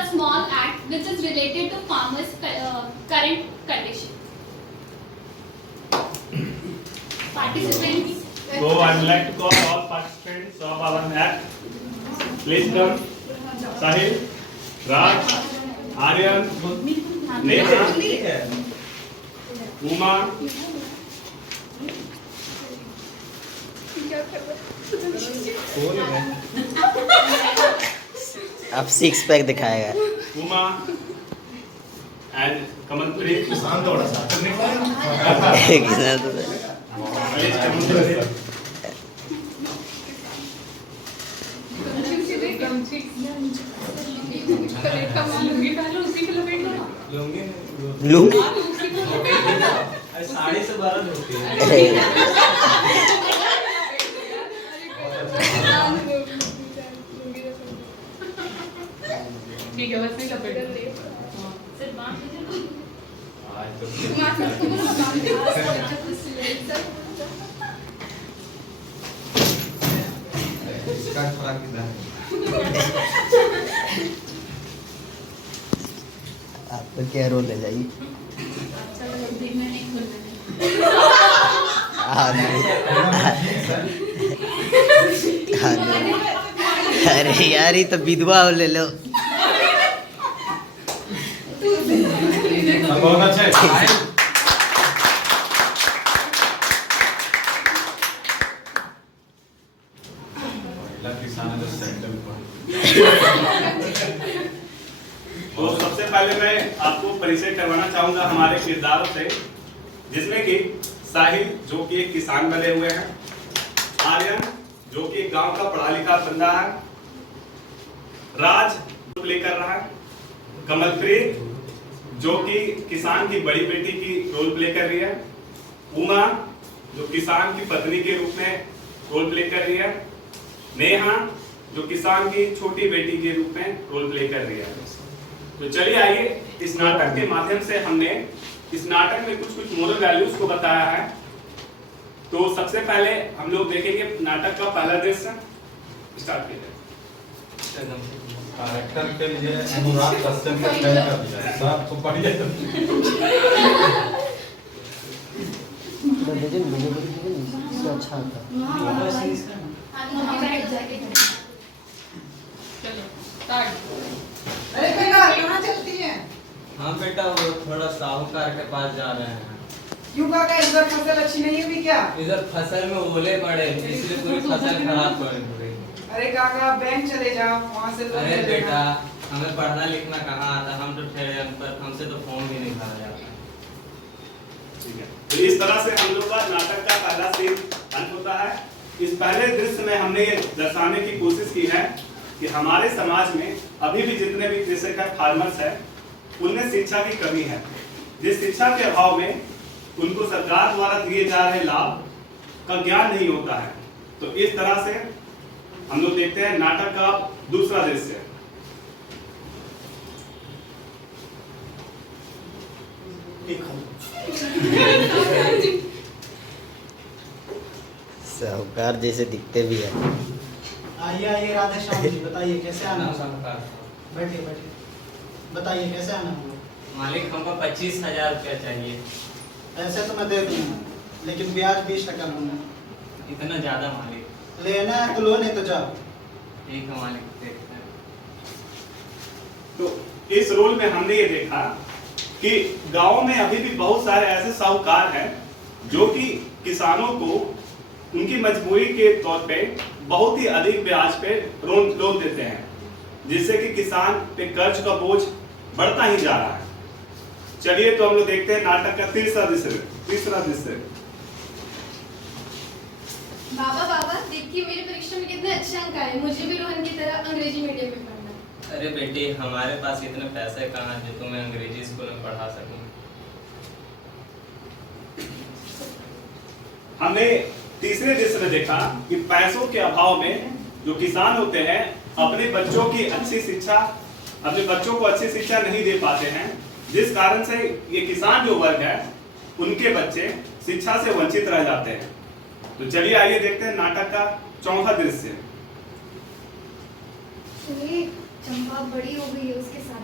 a small act which is related to farmers' current condition. Participants. So I would like to call all participants of our act. Please come. Sahil, Raj, Aryan, Neha, Uma. अब 6 pack दिखाएगा। Uma and Kamalpreet. किसान थोड़ा सा किसान तो Please Kamalpreet. लूंगी साड़ी से बारह होती है। ठीक है बस नहीं लपेट इसका फर्क कितना है? आपका क्या रोल है जाइए। हाँ नहीं। हाँ नहीं। अरे यार ये तो विधवा हो ले लो। बहुत अच्छा है। तो सबसे पहले मैं आपको परिचय करवाना चाहूंगा हमारे किरदारों से, जिसमें कि साहिल जो कि एक किसान बने हुए हैं, आर्यन जो कि एक गांव का पढ़ा लिखा बंदा है, राज प्ले कर रहा है, कमलप्रीत जो कि किसान की बड़ी बेटी की रोल प्ले कर रही है, उमा जो किसान की पत्नी के रूप में रोल प्ले कर रही है, नेहा जो किसान की छोटी बेटी के रूप में रोल प्ले कर रही है। तो चलिए आइए, इस नाटक के माध्यम से हमने इस नाटक में कुछ कुछ मोरल वैल्यूज को बताया है। तो सबसे पहले हम लोग देखेंगे नाटक का पहला दृश्य। स्टार्ट कीजिए। कैरेक्टर के लिए अनुराग कश्यप का चयन कर दिया है। साहब को पढ़िए। अच्छा था। चलो स्टार्ट। अरे बेटा कहाँ चलती है? हाँ बेटा वो थोड़ा साहूकार के पास जा रहे हैं। क्यों काका इस बार फसल अच्छी नहीं हुई क्या? इधर फसल में ओले पड़े इसलिए पूरी फसल खराब पड़ गई। अरे काका बैंक चले जाओ वहाँ से लोन अरे ले बेटा लेना। हमें पढ़ना लिखना कहाँ आता, हम तो ठहरे अनपढ़, हमसे तो फॉर्म भी नहीं भरा जाता। ठीक है, तो इस तरह से हम लोग का नाटक का पहला सीन अंत होता है। इस पहले दृश्य में हमने ये दर्शाने की कोशिश की है कि हमारे समाज में अभी भी जितने भी कृषक फार्मर्स हैं उनमें शिक्षा की कमी है। जिस शिक्षा के अभाव में उनको सरकार द्वारा दिए जा रहे लाभ का ज्ञान नहीं होता है। तो इस तरह से हम लोग देखते हैं नाटक का दूसरा दृश्य। साहूकार जैसे दिखते भी है। आइए आइए राधे श्याम जी, बताइए कैसे आना नाम है? साहूकार। बैठिए बैठिए, बताइए कैसे आना है? मालिक हमको 25,000 रुपया चाहिए। ऐसे तो मैं दे दूंगा, लेकिन ब्याज 20% लूंगा। इतना ज्यादा मालिक। लेना है तो लो, नहीं तो जाओ। ठीक है मालिक, देखते हैं। तो इस रोल में हमने ये देखा कि गांव में अभी भी बहुत सारे ऐसे साहूकार हैं जो कि किसानों को उनकी मजबूरी के तौर पे बहुत ही अधिक ब्याज पे लोन देते हैं, जिससे कि किसान पे कर्ज का बोझ बढ़ता ही जा रहा है। चलिए तो हम लोग देखते हैं नाटक का तीसरा दृश्य। बाबा बाबा देखिए मेरी परीक्षा में कितने अच्छे अंक आए। मुझे भी रोहन की तरह अंग्रेजी मीडियम में पढ़ना है। अरे बेटी हमारे पास इतने पैसे कहाँ जो तुम्हें अंग्रेजी स्कूल में पढ़ा सकूं। हमने तीसरे दृश्य में देखा कि पैसों के अभाव में जो किसान होते हैं अपने बच्चों की अच्छी शिक्षा, अपने बच्चों को अच्छी शिक्षा नहीं दे पाते हैं, जिस कारण से ये किसान जो वर्ग है उनके बच्चे शिक्षा से वंचित रह जाते हैं। तो चलिए आइए देखते हैं नाटक का चौथा दृश्य। चंपा बड़ी हो गई है, उसके साथ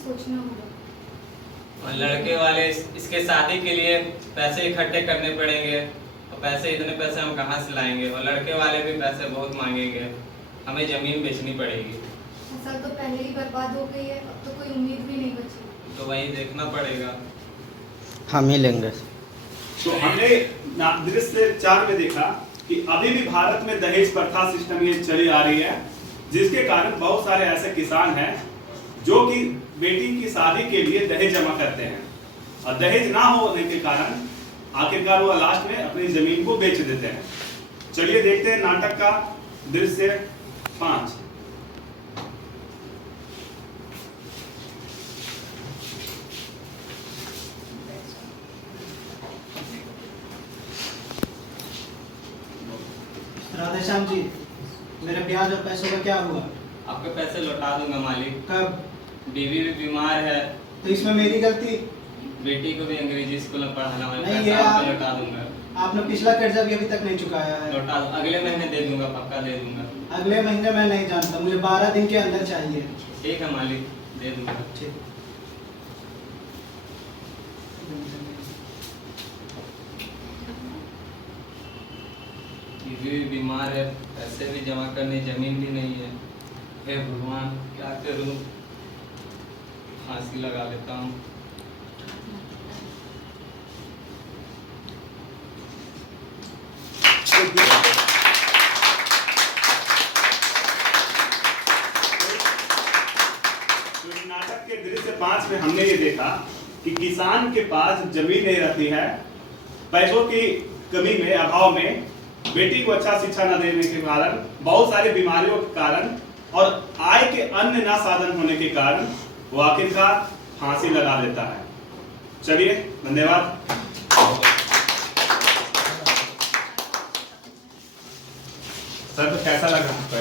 सोचना होगा। और लड़के वाले इसके शादी के लिए पैसे इकट्ठे करने पड़ेंगे, और पैसे इतने पैसे हम कहाँ से लाएंगे, और लड़के वाले भी पैसे बहुत मांगेंगे, हमें ज़मीन बेचनी पड़ेगी। फसल तो पहले ही बर्बाद हो गई है, अब तो कोई उम्मीद भी नहीं बची। तो वही देखना पड़ेगा। हम ही लेंगे। तो हमने दृश्य 4 में देखा कि अभी भी भारत में दहेज प्रथा सिस्टम ये चली आ रही है, जिसके कारण बहुत सारे ऐसे किसान हैं जो कि बेटी की शादी के लिए दहेज जमा करते हैं, और दहेज ना होने के कारण आखिरकार वो लास्ट में अपनी जमीन को बेच देते हैं। चलिए देखते हैं नाटक का दृश्य 5। राधे श्याम जी, मेरे ब्याज और पैसों का क्या हुआ? आपके पैसे लौटा दूंगा मालिक। कब? बीवी भी बीमार है, तो इसमें मेरी गलती? बेटी को भी अंग्रेजी स्कूल में पढ़ाना, मैं नहीं, पैसा ये आपको आप- लौटा दूंगा। आपने पिछला कर्जा भी अभी तक नहीं चुकाया है। लौटा अगले महीने दे दूंगा, पक्का दे दूंगा। अगले महीने मैं नहीं जानता, मुझे 12 दिन के अंदर चाहिए। ठीक है मालिक, दे दूंगा। ठीक। बीवी भी बीमार है, पैसे भी जमा करने, जमीन भी नहीं है। हे भगवान, क्या करूं? फांसी लगा लेता हूँ। तो इस नाटक के दृश्य 5 में हमने ये देखा कि किसान के पास जमीन नहीं रहती है, पैसों की कमी में, अभाव में, बेटी को अच्छा शिक्षा न देने के कारण, बहुत सारी बीमारियों के कारण और आय के अन्य ना साधन होने के कारण वो आखिरकार फांसी लगा लेता है। चलिए, धन्यवाद। सर, तो कैसा लगा आपको?